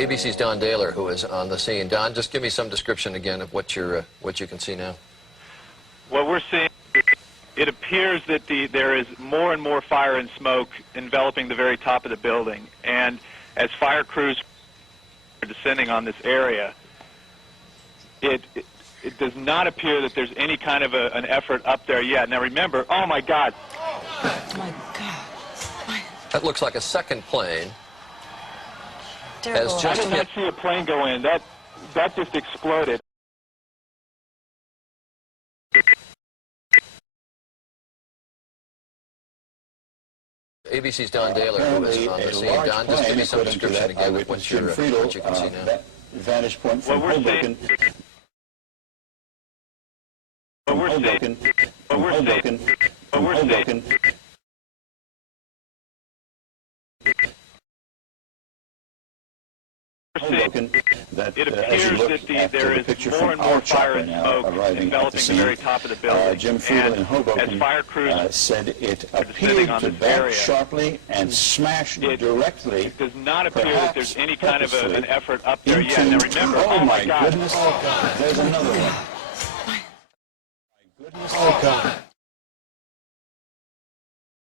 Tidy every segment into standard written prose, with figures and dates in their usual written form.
ABC's Don Daler, who is on the scene. Don, just give me some description again of what you can see now. What we're seeing, it appears that there is more and more fire and smoke enveloping the very top of the building. And as fire crews are descending on this area, it does not appear that there's any kind of an effort up there yet. Now remember, oh my God. Oh my God. That looks like a second plane. Terrible. I did not see a plane go in. That just exploded. ABC's Don Daler, who is on the scene. Don, just give me some description again of what you can see now. Vantage point from Hoboken. That it as you appears look that at there the is picture more from and more our fire chopper and now smoke arriving at the enveloping the scene, very top of the building. Jim Friedel in as Hoboken fire crews said it descending appeared on to this back area, sharply and smash directly. It does not appear that there's any kind of an effort up there into, yet. Now remember, oh my God. goodness, there's another one. My goodness, Oh, God.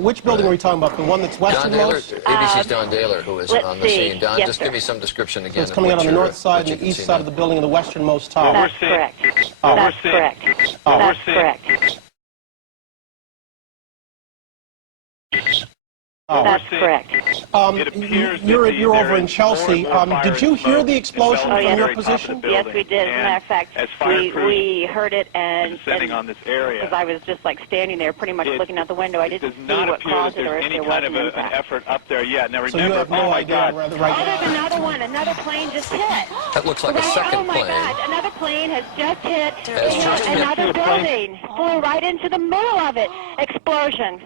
Which building are we talking about? The one that's Don Daler, westernmost? ABC's Don Daler, who is on the scene. Don, just give me some description again. So it's coming out on the north side and the east side of the building and the westernmost tower. That's correct. Oh. That's correct. Oh. That's correct. Oh. That's correct. It appears You're that over there in is Chelsea. more and more Did you fire hear and the smoke explosion enveloping from the your very top of the position? building. Yes, we did. As a matter of fact, as fire crews we heard it and descending on this area. because I was just like standing there pretty much looking out the window. I didn't does see not what appear that caused it or there's if any there kind was of an an impact. effort up there yet. Now So you remember, have no oh my idea God. whether Oh, right there's another one. Another plane just hit. That looks like a Right, second oh my plane. God! Another plane has just hit Has just hit. another building. Flew right into the middle of it. Explosion.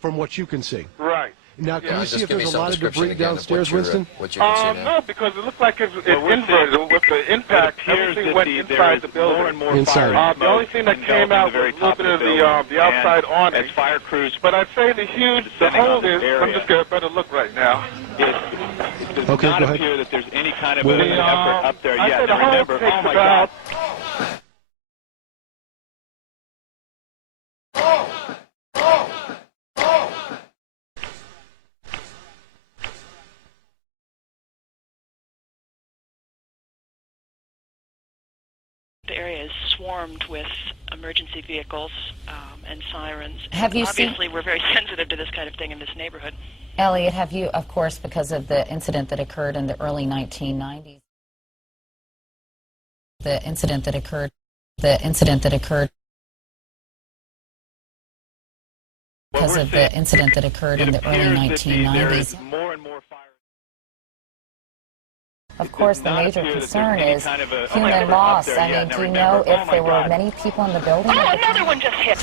From what you can see. Right. Now, can Yeah, you see just if give me there's a some lot of description debris again of downstairs, what Winston? you can see now. No, because it looks like it's we're inverted with the impact. Everything went inside the building. More and more Inside. fire and The only smoke thing that came enveloping out the very was a little top bit of of building. the outside And awning. as fire crews But I'd say the descending whole on this is, I'm area. just getting a better look right now. It does Okay, not go ahead. appear that there's any kind of Wait a an minute. effort up there I'd yet. say the Now whole remember, takes oh my about God. The area is swarmed with emergency vehicles and sirens. Have you seen- Obviously, we're very sensitive to this kind of thing in this neighborhood. Elliot, have you, of course, because of the incident that occurred in the early 1990s, the incident that occurred because of the incident that occurred in the early 1990s. More and more fire. Of course, the not major appear that concern there's any is kind of a human effort up loss. there I yet. mean, Now do you remember, know oh if my there were God. many people in the building? Oh, another one just hit.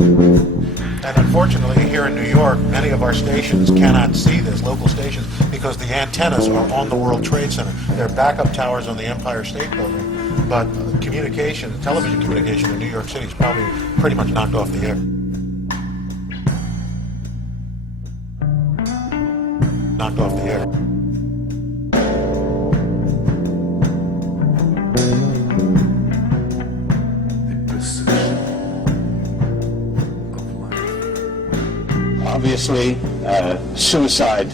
And unfortunately, here in New York, many of our stations cannot see this, local stations, because the antennas are on the World Trade Center. They're backup towers on the Empire State Building, but communication, television communication in New York City is probably pretty much knocked off the air. Knocked off the air. obviously suicide,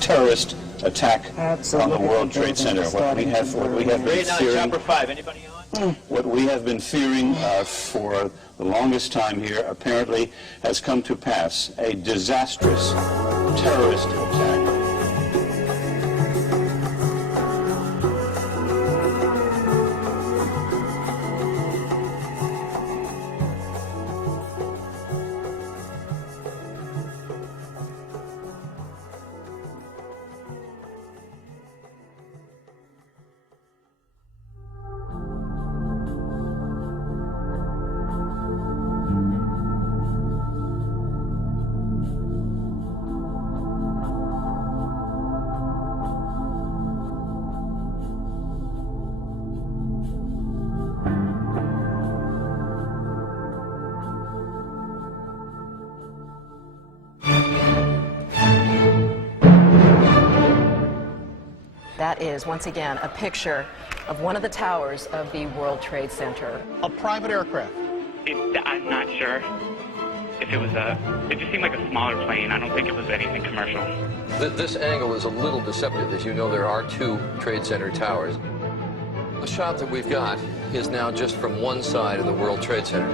terrorist attack on the World Trade Center. What we have been fearing. What we have been fearing for the longest time here apparently has come to pass. A disastrous terrorist attack. that is, once again, a picture of one of the towers of the World Trade Center. A private aircraft. I'm not sure if it was it just seemed like a smaller plane. I don't think it was anything commercial. This angle is a little deceptive. As you know, there are 2 Trade Center towers. The shot that we've got is now just from one side of the World Trade Center.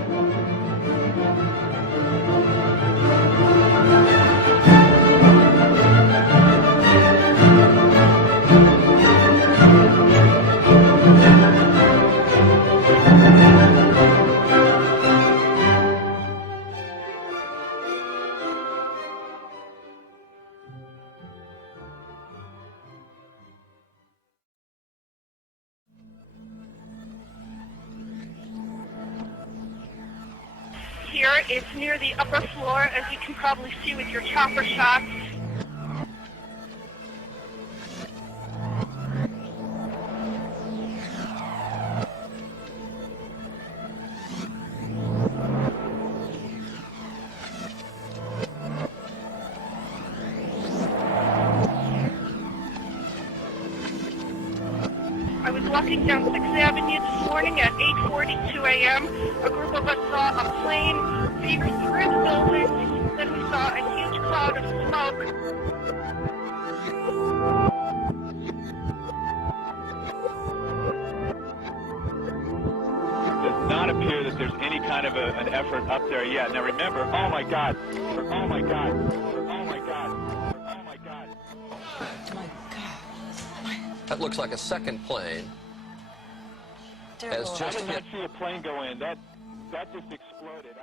Here is near the upper floor, as you can probably see with your chopper shots. I was walking down 6th Avenue this morning at 8:42 a.m. A group of us saw a plane being through the building. Then we saw a huge cloud of smoke. It does not appear that there's any kind of an effort up there yet. Now remember, oh my God, oh my God, oh my God, oh my God. That looks like a second plane. Has I just did not hit. see a plane go in. That just exploded.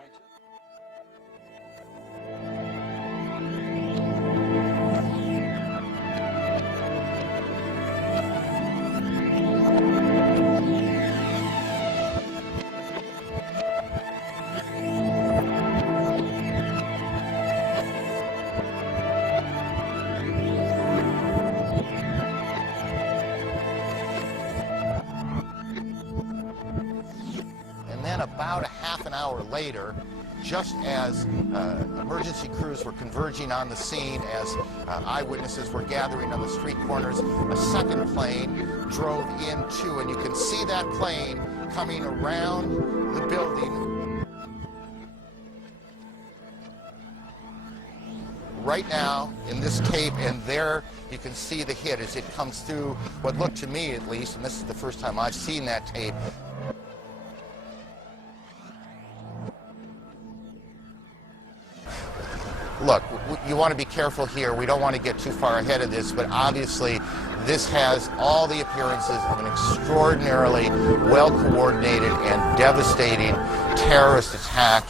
And then about a half an hour later, just as emergency crews were converging on the scene, as eyewitnesses were gathering on the street corners, a second plane drove in too, and you can see that plane coming around the building. Right now, in this tape, and there you can see the hit as it comes through what looked to me, at least, and this is the first time I've seen that tape. Look, you want to be careful here. We don't want to get too far ahead of this, but obviously this has all the appearances of an extraordinarily well-coordinated and devastating terrorist attack.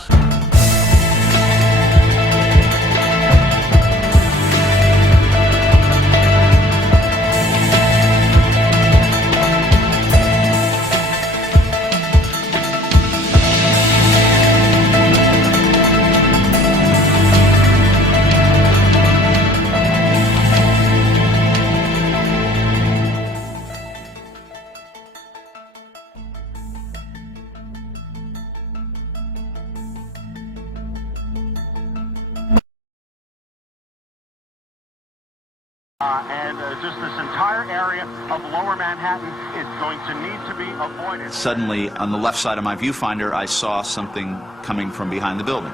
Just this entire area of lower Manhattan is going to need to be avoided. Suddenly, on the left side of my viewfinder, I saw something coming from behind the building.